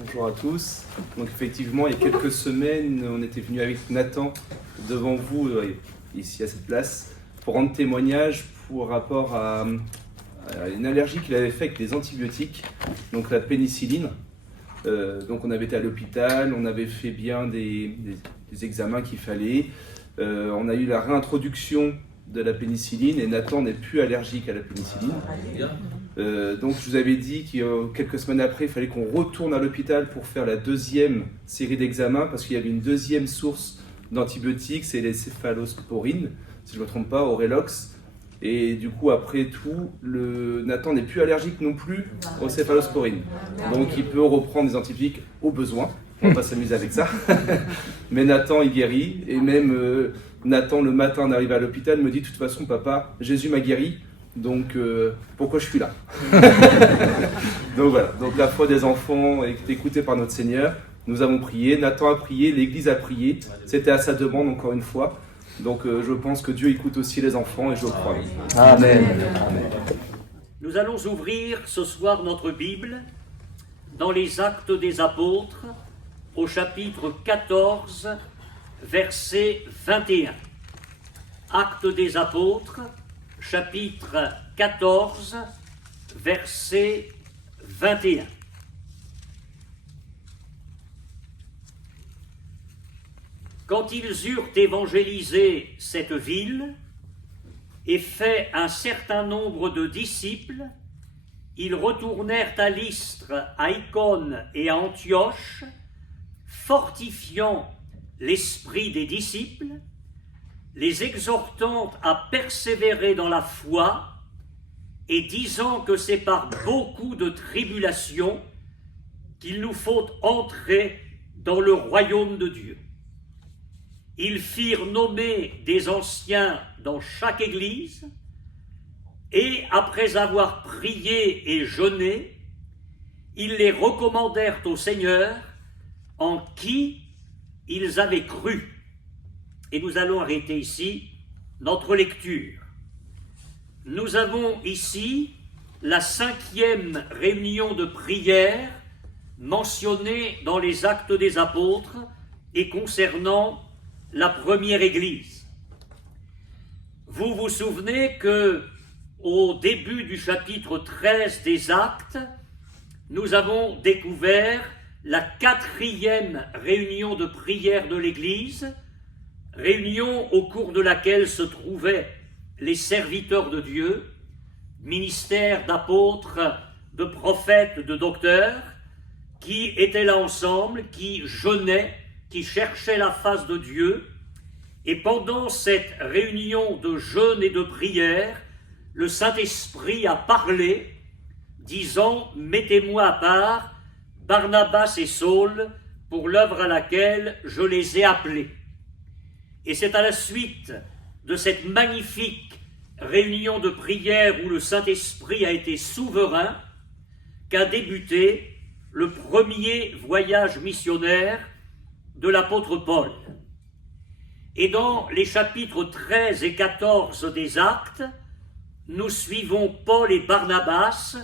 Bonjour à tous. Donc effectivement, il y a quelques semaines, on était venu avec Nathan devant vous, ici à cette place, pour rendre témoignage pour rapport à une allergie qu'il avait faite avec des antibiotiques, donc la pénicilline. Donc on avait été à l'hôpital, on avait fait bien des examens qu'il fallait. On a eu la réintroduction de la pénicilline et Nathan n'est plus allergique à la pénicilline. Donc je vous avais dit que quelques semaines après, il fallait qu'on retourne à l'hôpital pour faire la deuxième série d'examens parce qu'il y avait une deuxième source d'antibiotiques, c'est les céphalosporines, si je ne me trompe pas, Orelox. Et du coup, après tout, Nathan n'est plus allergique non plus aux céphalosporines. Donc il peut reprendre des antibiotiques au besoin. On va pas s'amuser avec ça. Mais Nathan, il guérit. Et même Nathan, le matin, on arrive à l'hôpital, me dit de toute façon, papa, Jésus m'a guéri. Donc pourquoi je suis là? Donc voilà, donc la foi des enfants est écoutée par notre Seigneur. Nous avons prié, Nathan a prié, l'Église a prié. C'était à sa demande encore une fois. Donc je pense que Dieu écoute aussi les enfants et je le crois. Amen. Nous allons ouvrir ce soir notre Bible dans les Actes des Apôtres au chapitre 14, verset 21. Actes des Apôtres, chapitre 14, verset 21. Quand ils eurent évangélisé cette ville et fait un certain nombre de disciples, ils retournèrent à Lystre, à Icône et à Antioche, fortifiant l'esprit des disciples, les exhortant à persévérer dans la foi et disant que c'est par beaucoup de tribulations qu'il nous faut entrer dans le royaume de Dieu. Ils firent nommer des anciens dans chaque église et, après avoir prié et jeûné, ils les recommandèrent au Seigneur en qui ils avaient cru. Et nous allons arrêter ici notre lecture. Nous avons ici la 5e réunion de prière mentionnée dans les Actes des Apôtres et concernant la première Église. Vous vous souvenez que au début du chapitre 13 des Actes, nous avons découvert la 4e réunion de prière de l'Église, réunion au cours de laquelle se trouvaient les serviteurs de Dieu, ministère d'apôtres, de prophètes, de docteurs, qui étaient là ensemble, qui jeûnaient, qui cherchaient la face de Dieu. Et pendant cette réunion de jeûne et de prière, le Saint-Esprit a parlé, disant « Mettez-moi à part Barnabas et Saul pour l'œuvre à laquelle je les ai appelés. » Et c'est à la suite de cette magnifique réunion de prière où le Saint-Esprit a été souverain qu'a débuté le premier voyage missionnaire de l'apôtre Paul. Et dans les chapitres 13 et 14 des Actes, nous suivons Paul et Barnabas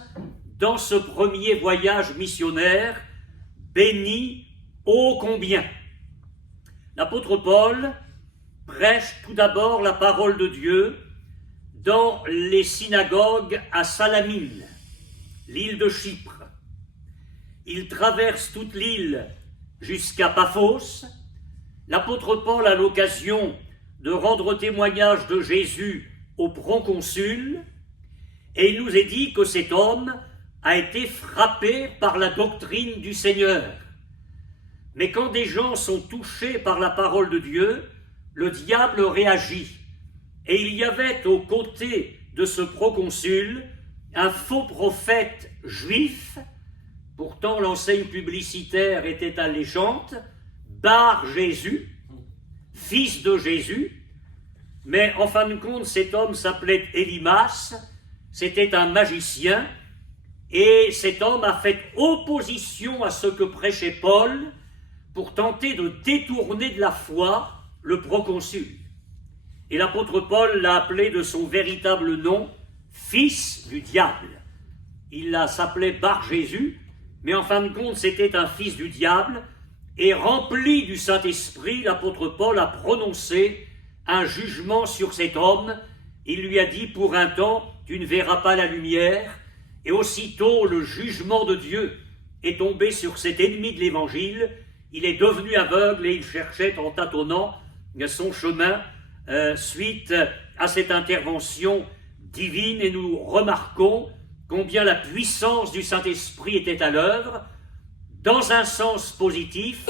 dans ce premier voyage missionnaire, béni ô combien. L'apôtre Paul prêche tout d'abord la parole de Dieu dans les synagogues à Salamine, l'île de Chypre. Il traverse toute l'île jusqu'à Paphos. L'apôtre Paul a l'occasion de rendre témoignage de Jésus au proconsul, et il nous est dit que cet homme a été frappé par la doctrine du Seigneur. Mais quand des gens sont touchés par la parole de Dieu, le diable réagit. Et il y avait aux côtés de ce proconsul un faux prophète juif. Pourtant l'enseigne publicitaire était alléchante, Bar Jésus, fils de Jésus, mais en fin de compte cet homme s'appelait Élymas, c'était un magicien, et cet homme a fait opposition à ce que prêchait Paul pour tenter de détourner de la foi le proconsul. Et l'apôtre Paul l'a appelé de son véritable nom, fils du diable. Il s'appelait Bar Jésus, mais en fin de compte, c'était un fils du diable, et rempli du Saint-Esprit, l'apôtre Paul a prononcé un jugement sur cet homme. Il lui a dit, pour un temps, tu ne verras pas la lumière, et aussitôt le jugement de Dieu est tombé sur cet ennemi de l'Évangile. Il est devenu aveugle et il cherchait en tâtonnant son chemin suite à cette intervention divine, et nous remarquons combien la puissance du Saint-Esprit était à l'œuvre, dans un sens positif,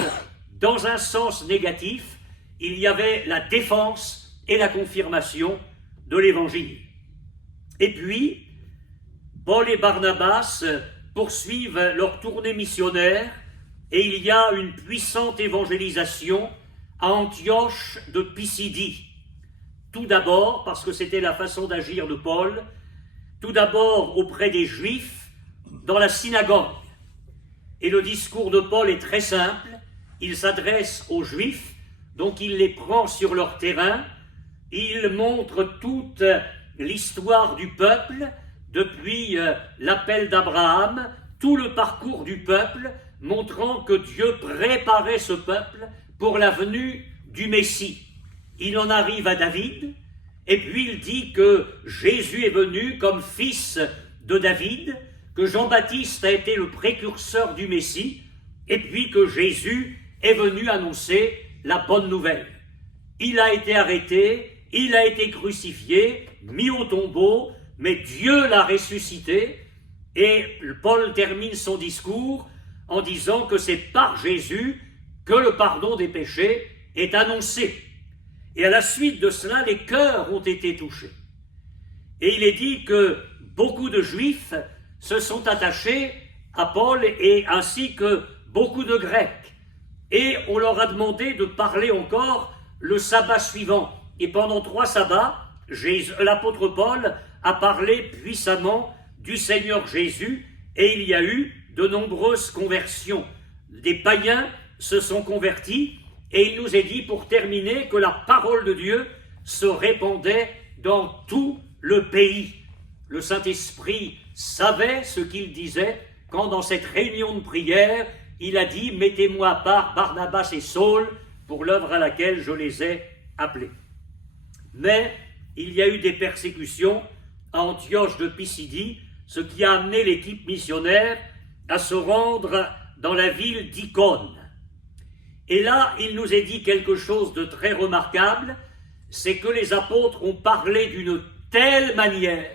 dans un sens négatif. Il y avait la défense et la confirmation de l'Évangile. Et puis, Paul et Barnabas poursuivent leur tournée missionnaire, et il y a une puissante évangélisation à Antioche de Pisidie. Tout d'abord, parce que c'était la façon d'agir de Paul, tout d'abord auprès des Juifs, dans la synagogue. Et le discours de Paul est très simple, il s'adresse aux Juifs, donc il les prend sur leur terrain, il montre toute l'histoire du peuple, depuis l'appel d'Abraham, tout le parcours du peuple, montrant que Dieu préparait ce peuple pour la venue du Messie. Il en arrive à David, et puis il dit que Jésus est venu comme fils de David, que Jean-Baptiste a été le précurseur du Messie, et puis que Jésus est venu annoncer la bonne nouvelle. Il a été arrêté, il a été crucifié, mis au tombeau, mais Dieu l'a ressuscité, et Paul termine son discours en disant que c'est par Jésus que le pardon des péchés est annoncé. Et à la suite de cela, les cœurs ont été touchés. Et il est dit que beaucoup de Juifs se sont attachés à Paul, et ainsi que beaucoup de Grecs. Et on leur a demandé de parler encore le sabbat suivant. Et pendant 3 sabbats, l'apôtre Paul a parlé puissamment du Seigneur Jésus, et il y a eu de nombreuses conversions. Des païens se sont convertis, et il nous est dit, pour terminer, que la parole de Dieu se répandait dans tout le pays. Le Saint-Esprit savait ce qu'il disait quand, dans cette réunion de prière, il a dit « Mettez-moi à part Barnabas et Saul pour l'œuvre à laquelle je les ai appelés. » Mais il y a eu des persécutions à Antioche de Pisidie, ce qui a amené l'équipe missionnaire à se rendre dans la ville d'Icône. Et là, il nous est dit quelque chose de très remarquable, c'est que les apôtres ont parlé d'une telle manière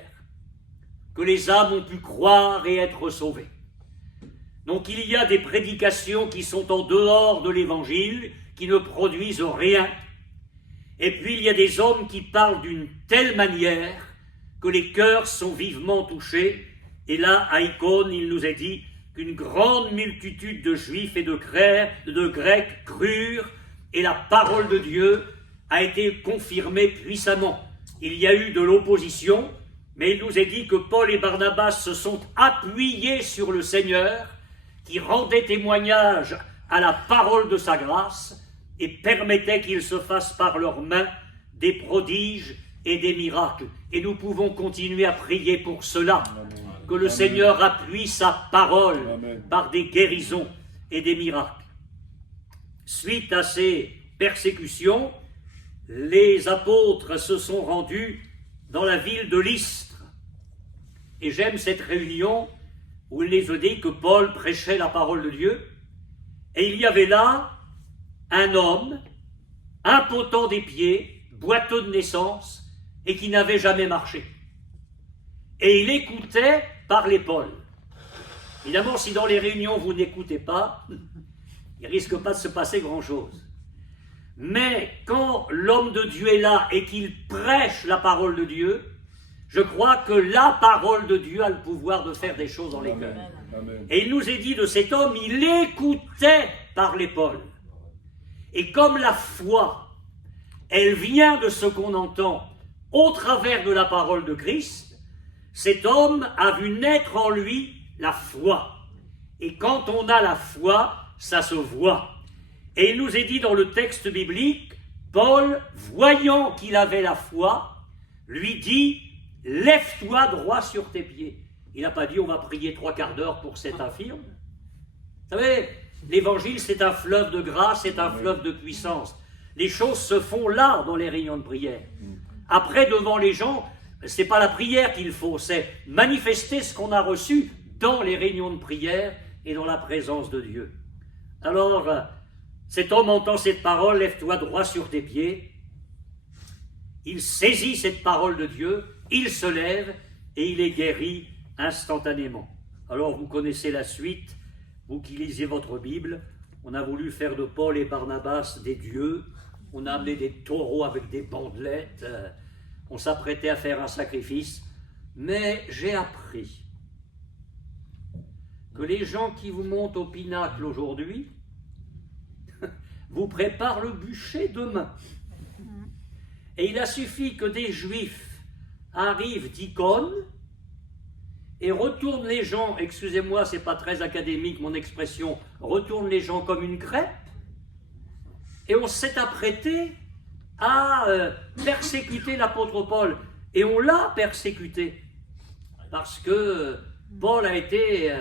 que les âmes ont pu croire et être sauvées. Donc il y a des prédications qui sont en dehors de l'Évangile, qui ne produisent rien. Et puis il y a des hommes qui parlent d'une telle manière que les cœurs sont vivement touchés. Et là, à Icône, il nous est dit qu'une grande multitude de Juifs et de Grecs crurent, et la parole de Dieu a été confirmée puissamment. Il y a eu de l'opposition, mais il nous est dit que Paul et Barnabas se sont appuyés sur le Seigneur, qui rendait témoignage à la parole de sa grâce, et permettait qu'il se fasse par leurs mains des prodiges et des miracles. Et nous pouvons continuer à prier pour cela, que le Seigneur appuie sa parole par des guérisons et des miracles. Suite à ces persécutions, les apôtres se sont rendus dans la ville de Lystre. Et j'aime cette réunion où il les a dit que Paul prêchait la parole de Dieu. Et il y avait là un homme, impotent des pieds, boiteux de naissance, et qui n'avait jamais marché. Et il écoutait parler Paul. Évidemment, si dans les réunions vous n'écoutez pas, il ne risque pas de se passer grand-chose. Mais quand l'homme de Dieu est là et qu'il prêche la parole de Dieu, je crois que la parole de Dieu a le pouvoir de faire des choses dans les cœurs. Et il nous est dit de cet homme, il écoutait parler Paul. Et comme la foi, elle vient de ce qu'on entend au travers de la parole de Christ, cet homme a vu naître en lui la foi. Et quand on a la foi, ça se voit. Et il nous est dit dans le texte biblique, Paul, voyant qu'il avait la foi, lui dit « Lève-toi droit sur tes pieds ». Il n'a pas dit « On va prier 3 quarts d'heure pour cet infirme ». Vous savez, l'évangile, c'est un fleuve de grâce, c'est un fleuve de puissance. Les choses se font là, dans les réunions de prière. Après, devant les gens, ce n'est pas la prière qu'il faut, c'est manifester ce qu'on a reçu dans les réunions de prière et dans la présence de Dieu. Alors, cet homme entend cette parole, lève-toi droit sur tes pieds. Il saisit cette parole de Dieu, il se lève et il est guéri instantanément. Alors, vous connaissez la suite, vous qui lisez votre Bible, on a voulu faire de Paul et Barnabas des dieux, on a amené des taureaux avec des bandelettes, on s'apprêtait à faire un sacrifice, mais j'ai appris que les gens qui vous montent au pinacle aujourd'hui vous préparent le bûcher demain. Et il a suffi que des Juifs arrivent d'Icône et retournent les gens, excusez-moi, c'est pas très académique mon expression, retournent les gens comme une crêpe, et on s'est apprêté à persécuter l'apôtre Paul. Et on l'a persécuté, parce que Paul a été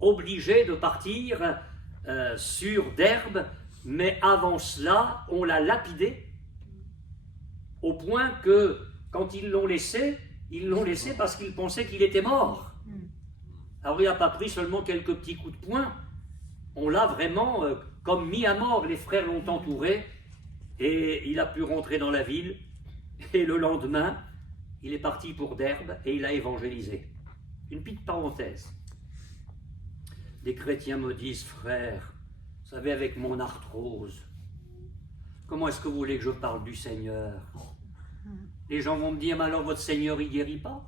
obligé de partir sur Derbe, mais avant cela, on l'a lapidé, au point que, quand ils l'ont laissé parce qu'ils pensaient qu'il était mort. Alors il n'a pas pris seulement quelques petits coups de poing, on l'a vraiment comme mis à mort. Les frères l'ont entouré, et il a pu rentrer dans la ville, et le lendemain, il est parti pour Derbe, et il a évangélisé. Une petite parenthèse. Des chrétiens me disent, frère, vous savez, avec mon arthrose, comment est-ce que vous voulez que je parle du Seigneur? Les gens vont me dire, mais alors votre Seigneur, il ne guérit pas?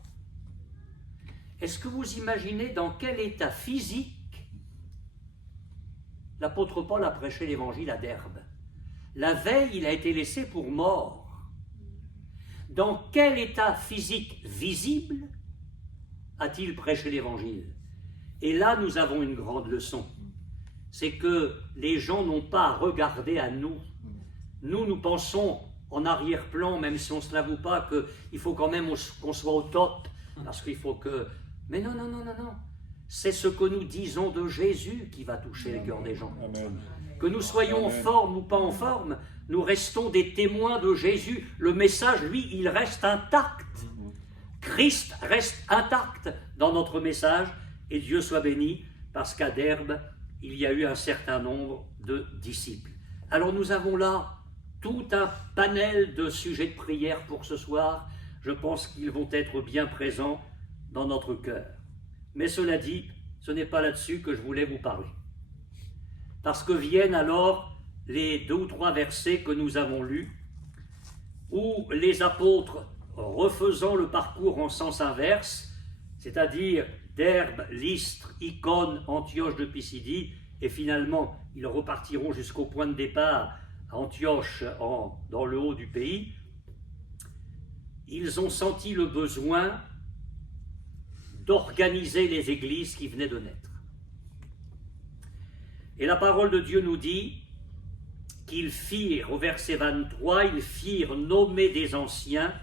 Est-ce que vous imaginez dans quel état physique l'apôtre Paul a prêché l'évangile à Derbe? La veille, il a été laissé pour mort. Dans quel état physique visible a-t-il prêché l'évangile? Et là, nous avons une grande leçon. C'est que les gens n'ont pas à regarder à nous. Nous pensons en arrière-plan, même si on ne se l'avoue pas, qu'il faut quand même qu'on soit au top, parce qu'il faut que... Mais non. C'est ce que nous disons de Jésus qui va toucher le cœur des gens. Amen. Que nous soyons en forme ou pas en forme, nous restons des témoins de Jésus. Le message, lui, il reste intact. Christ reste intact dans notre message, et Dieu soit béni, parce qu'à Derbe, il y a eu un certain nombre de disciples. Alors nous avons là tout un panel de sujets de prière pour ce soir. Je pense qu'ils vont être bien présents dans notre cœur. Mais cela dit, ce n'est pas là-dessus que je voulais vous parler. Parce que viennent alors les 2 ou 3 versets que nous avons lus, où les apôtres, refaisant le parcours en sens inverse, c'est-à-dire Derbe, Lystre, Icône, Antioche de Pisidie, et finalement ils repartiront jusqu'au point de départ à Antioche, dans le haut du pays, ils ont senti le besoin d'organiser les églises qui venaient de naître. Et la parole de Dieu nous dit qu'ils firent, au verset 23, ils firent nommer des anciens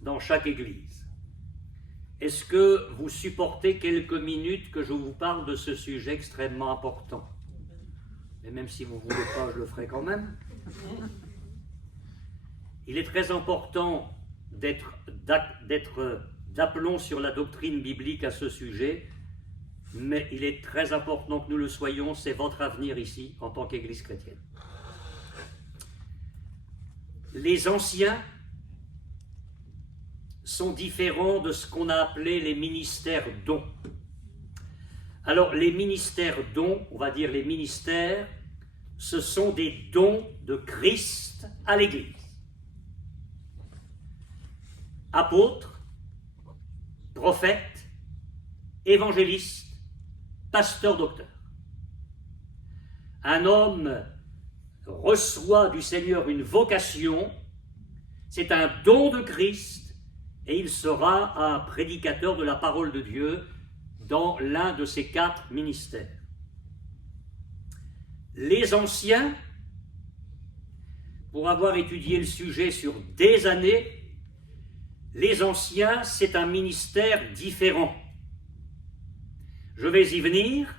dans chaque église. Est-ce que vous supportez quelques minutes que je vous parle de ce sujet extrêmement important? Et même si vous ne voulez pas, je le ferai quand même. Il est très important d'aplomb sur la doctrine biblique à ce sujet, mais il est très important que nous le soyons, c'est votre avenir ici, en tant qu'Église chrétienne. Les anciens sont différents de ce qu'on a appelé les ministères dons. Alors, les ministères dons, on va dire les ministères, ce sont des dons de Christ à l'Église. Apôtres, prophètes, évangélistes, pasteurs, docteurs. Un homme reçoit du Seigneur une vocation, c'est un don de Christ, et il sera un prédicateur de la parole de Dieu dans l'un de ces 4 ministères. Les anciens, pour avoir étudié le sujet sur des années, les anciens, c'est un ministère différent. Je vais y venir,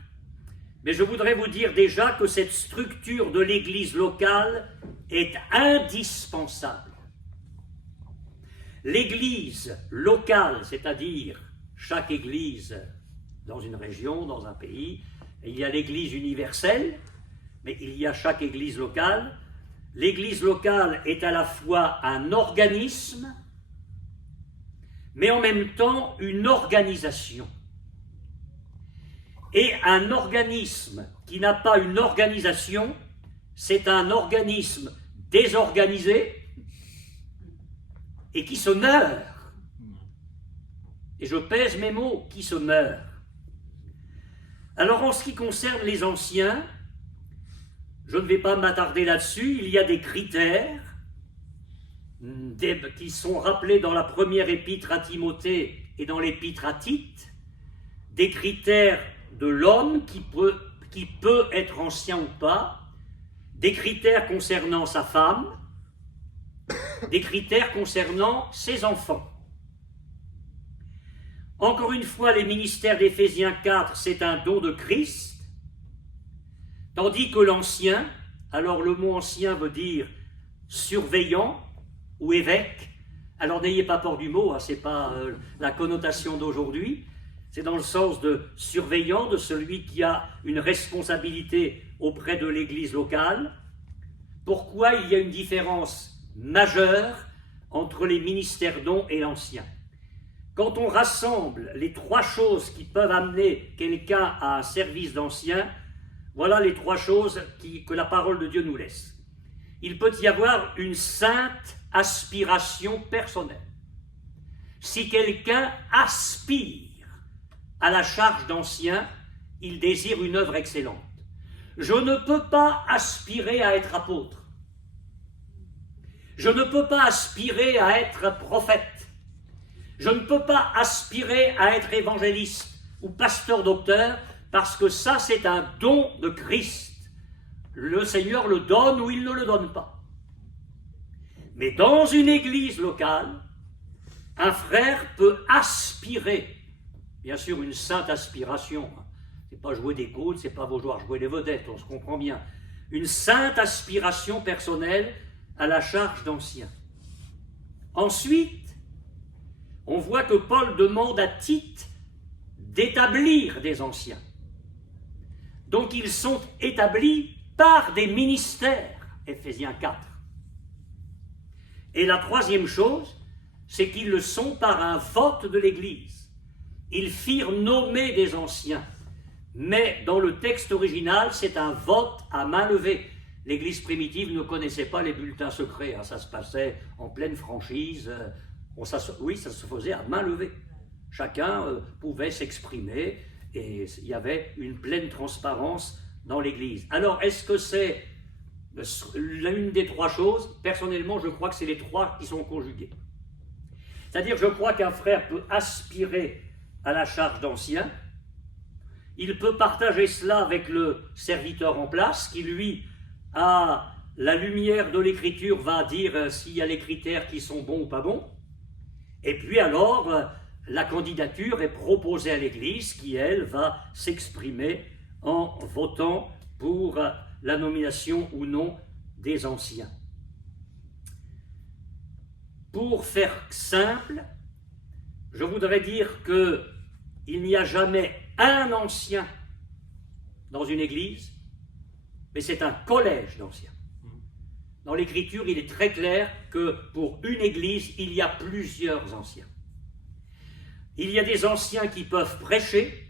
Mais je voudrais vous dire déjà que cette structure de l'Église locale est indispensable. L'Église locale, c'est-à-dire chaque Église dans une région, dans un pays, il y a l'Église universelle, mais il y a chaque Église locale. L'Église locale est à la fois un organisme, mais en même temps une organisation. Et un organisme qui n'a pas une organisation, c'est un organisme désorganisé et qui se meurt. Et je pèse mes mots, qui se meurt. Alors en ce qui concerne les anciens, je ne vais pas m'attarder là-dessus, il y a des critères qui sont rappelés dans la première épître à Timothée et dans l'épître à Tite, des critères de l'homme qui peut être ancien ou pas, des critères concernant sa femme, des critères concernant ses enfants. Encore une fois, les ministères d'Éphésiens 4, c'est un don de Christ, tandis que l'ancien, alors le mot ancien veut dire surveillant ou évêque, alors n'ayez pas peur du mot, ce n'est pas la connotation d'aujourd'hui, c'est dans le sens de surveillant, de celui qui a une responsabilité auprès de l'Église locale. Pourquoi il y a une différence majeure entre les ministères dons et l'ancien? Quand on rassemble les trois choses qui peuvent amener quelqu'un à un service d'ancien, voilà les trois choses que la parole de Dieu nous laisse. Il peut y avoir une sainte aspiration personnelle. Si quelqu'un aspire à la charge d'ancien, il désire une œuvre excellente. Je ne peux pas aspirer à être apôtre. Je ne peux pas aspirer à être prophète. Je ne peux pas aspirer à être évangéliste ou pasteur-docteur, parce que ça, c'est un don de Christ. Le Seigneur le donne ou il ne le donne pas. Mais dans une église locale, un frère peut aspirer, bien sûr une sainte aspiration, c'est pas jouer des coudes, c'est pas vouloir jouer les vedettes, on se comprend bien, une sainte aspiration personnelle à la charge d'ancien. Ensuite, on voit que Paul demande à Tite d'établir des anciens. Donc ils sont établis par des ministères, Éphésiens 4. Et la troisième chose, c'est qu'ils le sont par un vote de l'Église. Ils firent nommer des anciens, mais dans le texte original, c'est un vote à main levée. L'Église primitive ne connaissait pas les bulletins secrets, ça se passait en pleine franchise, ça se faisait à main levée. Chacun pouvait s'exprimer et il y avait une pleine transparence dans l'Église. Alors, est-ce que c'est l'une des trois choses? Personnellement, je crois que c'est les trois qui sont conjuguées. C'est-à-dire, je crois qu'un frère peut aspirer à la charge d'ancien, il peut partager cela avec le serviteur en place, qui lui, à la lumière de l'Écriture, va dire s'il y a les critères qui sont bons ou pas bons. Et puis alors, la candidature est proposée à l'Église, qui, elle, va s'exprimer en votant pour la nomination ou non des anciens. Pour faire simple, je voudrais dire qu'il n'y a jamais un ancien dans une église, mais c'est un collège d'anciens. Dans l'Écriture, il est très clair que pour une église, il y a plusieurs anciens. Il y a des anciens qui peuvent prêcher,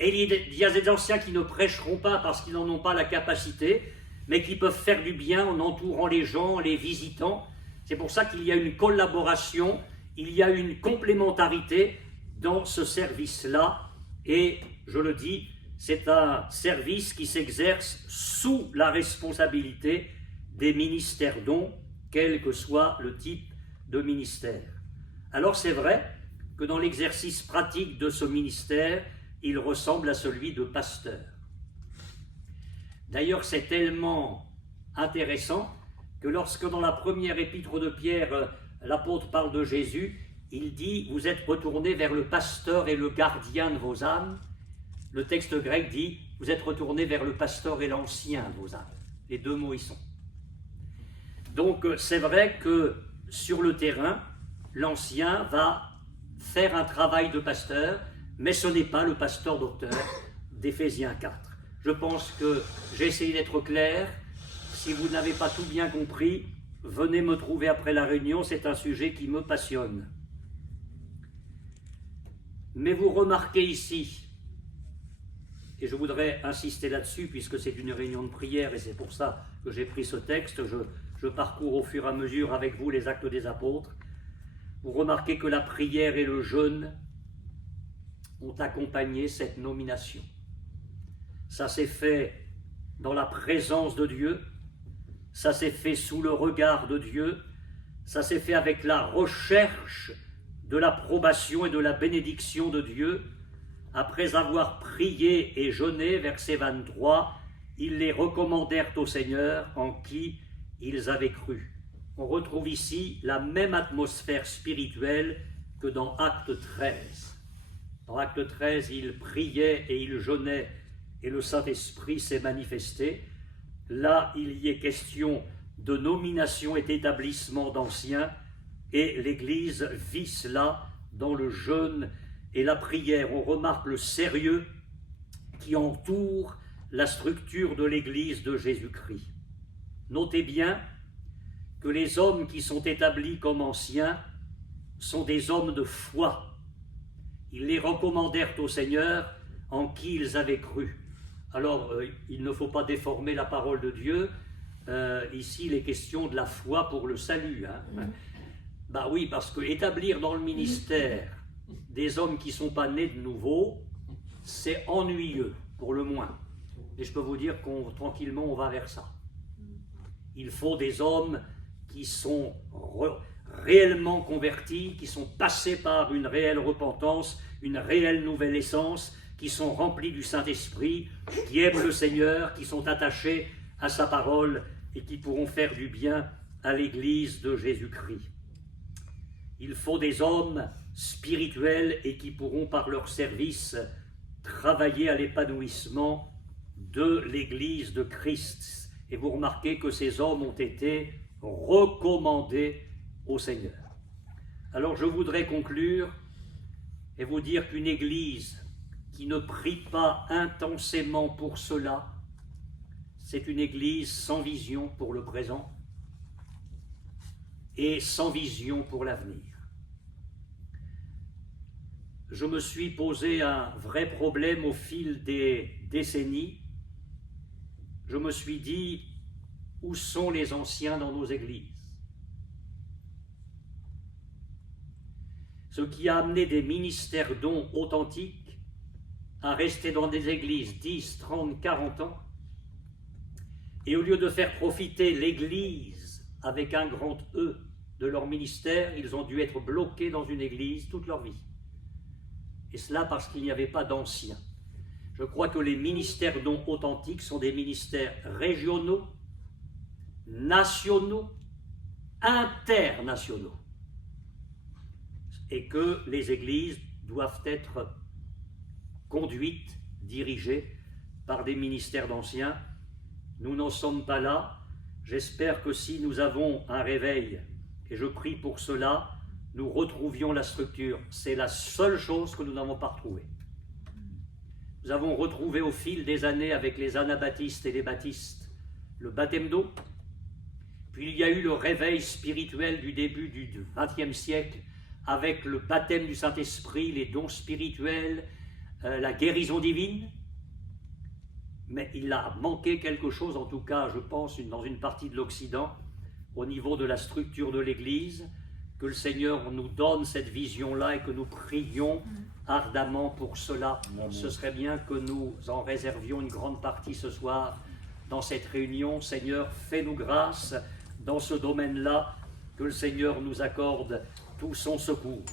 et il y a des anciens qui ne prêcheront pas parce qu'ils n'en ont pas la capacité, mais qui peuvent faire du bien en entourant les gens, en les visitant. C'est pour ça qu'il y a une collaboration, il y a une complémentarité dans ce service-là, et je le dis, c'est un service qui s'exerce sous la responsabilité des ministères dons, quel que soit le type de ministère. Alors c'est vrai que dans l'exercice pratique de ce ministère, il ressemble à celui de pasteur. D'ailleurs, c'est tellement intéressant que lorsque dans la première épître de Pierre, l'apôtre parle de Jésus, il dit « Vous êtes retournés vers le pasteur et le gardien de vos âmes ». Le texte grec dit « vous êtes retourné vers le pasteur et l'ancien de vos âmes. Les deux mots y sont. Donc c'est vrai que sur le terrain, l'ancien va faire un travail de pasteur, mais ce n'est pas le pasteur docteur d'Éphésiens 4. Je pense que j'ai essayé d'être clair. Si vous n'avez pas tout bien compris, venez me trouver après la réunion, c'est un sujet qui me passionne. Mais vous remarquez ici, et je voudrais insister là-dessus puisque c'est une réunion de prière et c'est pour ça que j'ai pris ce texte, je parcours au fur et à mesure avec vous les actes des apôtres. Vous remarquez que la prière et le jeûne ont accompagné cette nomination. Ça s'est fait dans la présence de Dieu, ça s'est fait sous le regard de Dieu, ça s'est fait avec la recherche de l'approbation et de la bénédiction de Dieu. Après avoir prié et jeûné, verset 23, ils les recommandèrent au Seigneur en qui ils avaient cru. On retrouve ici la même atmosphère spirituelle que dans Acte 13. Dans Acte 13, ils priaient et ils jeûnaient et le Saint-Esprit s'est manifesté. Là, il y est question de nomination et d'établissement d'anciens et l'Église vit cela dans le jeûne et la prière. On remarque le sérieux qui entoure la structure de l'Église de Jésus-Christ. Notez bien que les hommes qui sont établis comme anciens sont des hommes de foi. Ils les recommandèrent au Seigneur en qui ils avaient cru. Alors, il ne faut pas déformer la parole de Dieu. Ici, il est question de la foi pour le salut. Bah oui, parce que établir dans le ministère des hommes qui ne sont pas nés de nouveau, c'est ennuyeux, pour le moins. Et je peux vous dire tranquillement, on va vers ça. Il faut des hommes qui sont réellement convertis, qui sont passés par une réelle repentance, une réelle nouvelle essence, qui sont remplis du Saint-Esprit, qui aiment le Seigneur, qui sont attachés à sa parole et qui pourront faire du bien à l'Église de Jésus-Christ. Il faut des hommes spirituels et qui pourront par leur service travailler à l'épanouissement de l'Église de Christ. Et vous remarquez que ces hommes ont été recommandés au Seigneur. Alors je voudrais conclure et vous dire qu'une Église qui ne prie pas intensément pour cela, c'est une Église sans vision pour le présent et sans vision pour l'avenir. Je me suis posé un vrai problème au fil des décennies. Je me suis dit, où sont les anciens dans nos églises? Ce qui a amené des ministères dons authentiques à rester dans des églises 10, 30, 40 ans, et au lieu de faire profiter l'église avec un grand E de leur ministère, ils ont dû être bloqués dans une église toute leur vie. Et cela parce qu'il n'y avait pas d'anciens. Je crois que les ministères dons authentiques sont des ministères régionaux, nationaux, internationaux. Et que les églises doivent être conduites, dirigées par des ministères d'anciens. Nous n'en sommes pas là. J'espère que si nous avons un réveil, et je prie pour cela, nous retrouvions la structure. C'est la seule chose que nous n'avons pas retrouvée. Nous avons retrouvé au fil des années avec les anabaptistes et les baptistes le baptême d'eau. Puis il y a eu le réveil spirituel du début du XXe siècle avec le baptême du Saint-Esprit, les dons spirituels, la guérison divine. Mais il a manqué quelque chose, en tout cas, je pense, dans une partie de l'Occident, au niveau de la structure de l'Église, que le Seigneur nous donne cette vision-là et que nous prions ardemment pour cela. Ce serait bien que nous en réservions une grande partie ce soir dans cette réunion. Seigneur, fais-nous grâce dans ce domaine-là, que le Seigneur nous accorde tout son secours.